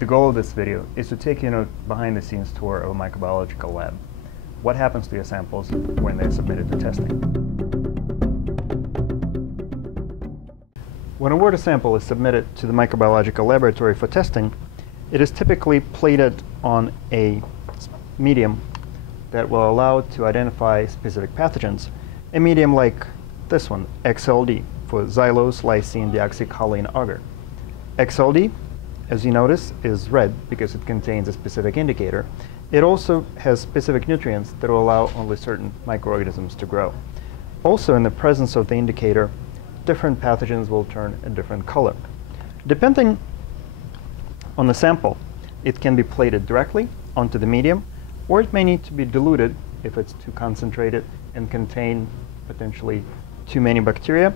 The goal of this video is to take you on a behind-the-scenes tour of a microbiological lab. What happens to your samples when they're submitted to testing? When a water sample is submitted to the microbiological laboratory for testing, it is typically plated on a medium that will allow it to identify specific pathogens, a medium like this one, XLD, for xylose lysine deoxycholine agar. XLD, as you notice, is red because it contains a specific indicator. It also has specific nutrients that will allow only certain microorganisms to grow. Also, in the presence of the indicator, different pathogens will turn a different color. Depending on the sample, it can be plated directly onto the medium, or it may need to be diluted if it's too concentrated and contain potentially too many bacteria,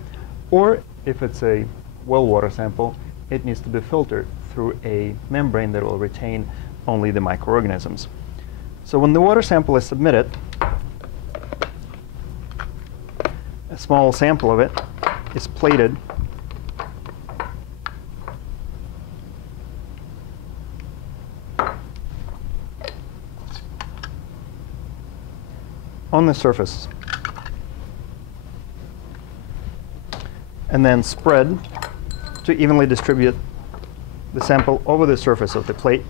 or if it's a well water sample, it needs to be filtered through a membrane that will retain only the microorganisms. So when the water sample is submitted, a small sample of it is plated on the surface and then spread to evenly distribute the sample over the surface of the plate.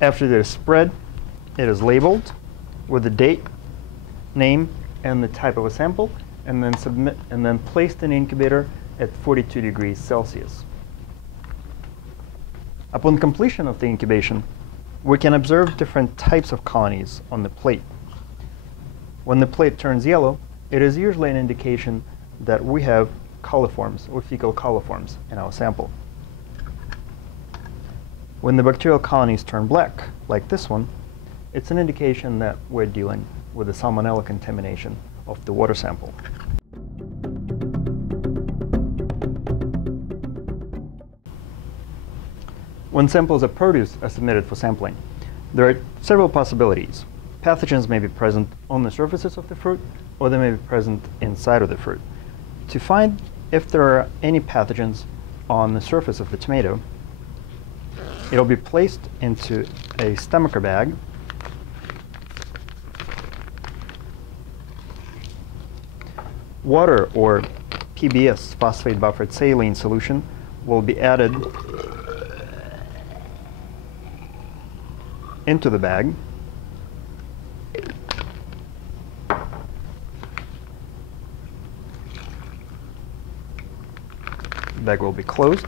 After it is spread, it is labeled with the date, name, and the type of a sample, and then placed in the incubator at 42 degrees Celsius. Upon completion of the incubation, we can observe different types of colonies on the plate. When the plate turns yellow, it is usually an indication that we have coliforms or fecal coliforms in our sample. When the bacterial colonies turn black, like this one, it's an indication that we're dealing with a salmonella contamination of the water sample. When samples of produce are submitted for sampling, there are several possibilities. Pathogens may be present on the surfaces of the fruit, or they may be present inside of the fruit. To find if there are any pathogens on the surface of the tomato, it'll be placed into a stomacher bag water or PBS, phosphate buffered saline solution, will be added into the bag. The bag will be closed,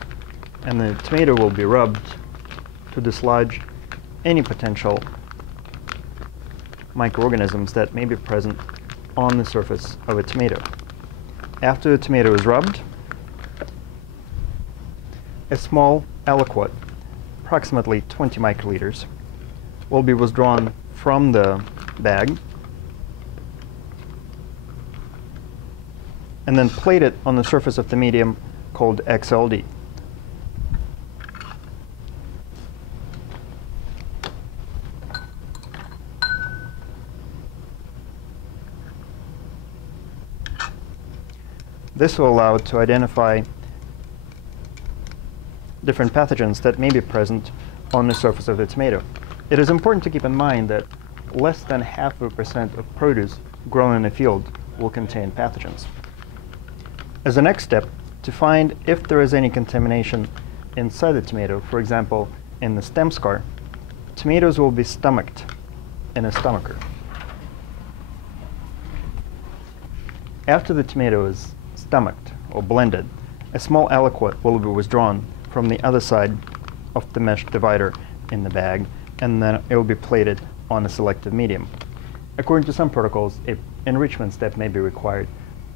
and the tomato will be rubbed to dislodge any potential microorganisms that may be present on the surface of a tomato. After the tomato is rubbed, a small aliquot, approximately 20 microliters, will be withdrawn from the bag and then plated on the surface of the medium called XLD. This will allow it to identify different pathogens that may be present on the surface of the tomato. It is important to keep in mind that less than 0.5% of produce grown in a field will contain pathogens. As a next step, to find if there is any contamination inside the tomato, for example, in the stem scar, tomatoes will be stomached in a stomacher. After the tomato is stomached or blended, a small aliquot will be withdrawn from the other side of the mesh divider in the bag, and then it will be plated on a selective medium. According to some protocols, an enrichment step may be required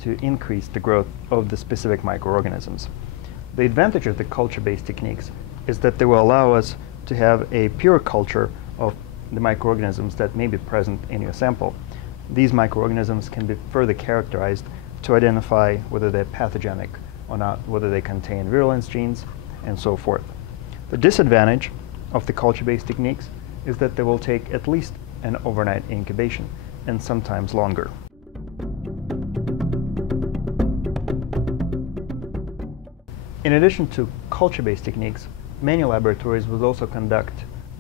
to increase the growth of the specific microorganisms. The advantage of the culture-based techniques is that they will allow us to have a pure culture of the microorganisms that may be present in your sample. These microorganisms can be further characterized to identify whether they're pathogenic or not, whether they contain virulence genes, and so forth. The disadvantage of the culture-based techniques is that they will take at least an overnight incubation, and sometimes longer. In addition to culture-based techniques, many laboratories will also conduct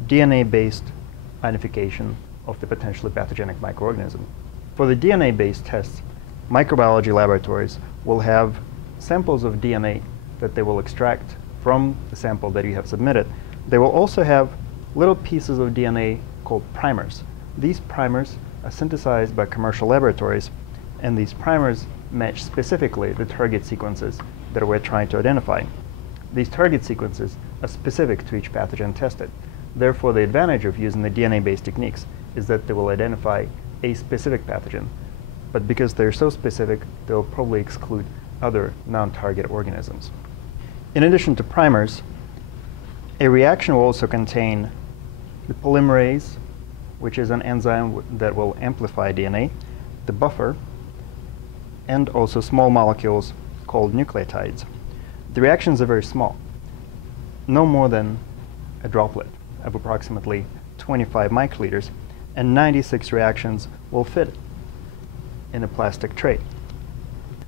DNA-based identification of the potentially pathogenic microorganism. For the DNA-based tests, microbiology laboratories will have samples of DNA that they will extract from the sample that you have submitted. They will also have little pieces of DNA called primers. These primers are synthesized by commercial laboratories, and these primers match specifically the target sequences that we're trying to identify. These target sequences are specific to each pathogen tested. Therefore, the advantage of using the DNA-based techniques is that they will identify a specific pathogen. But because they're so specific, they'll probably exclude other non-target organisms. In addition to primers, a reaction will also contain the polymerase, which is an enzyme that will amplify DNA, the buffer, and also small molecules called nucleotides. The reactions are very small, no more than a droplet of approximately 25 microliters, and 96 reactions will fit in a plastic tray.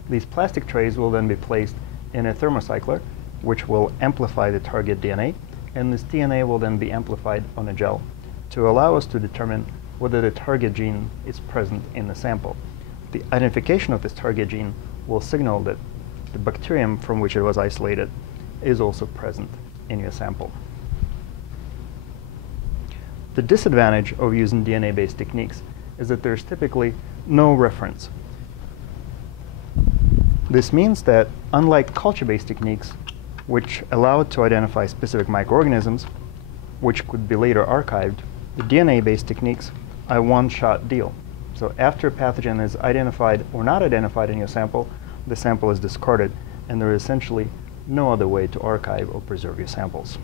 These plastic trays will then be placed in a thermocycler, which will amplify the target DNA, and this DNA will then be amplified on a gel to allow us to determine whether the target gene is present in the sample. The identification of this target gene will signal that the bacterium from which it was isolated is also present in your sample. The disadvantage of using DNA-based techniques is that there's typically no reference. This means that unlike culture-based techniques, which allow to identify specific microorganisms, which could be later archived, the DNA-based techniques are a one-shot deal. So after a pathogen is identified or not identified in your sample, the sample is discarded, and there is essentially no other way to archive or preserve your samples.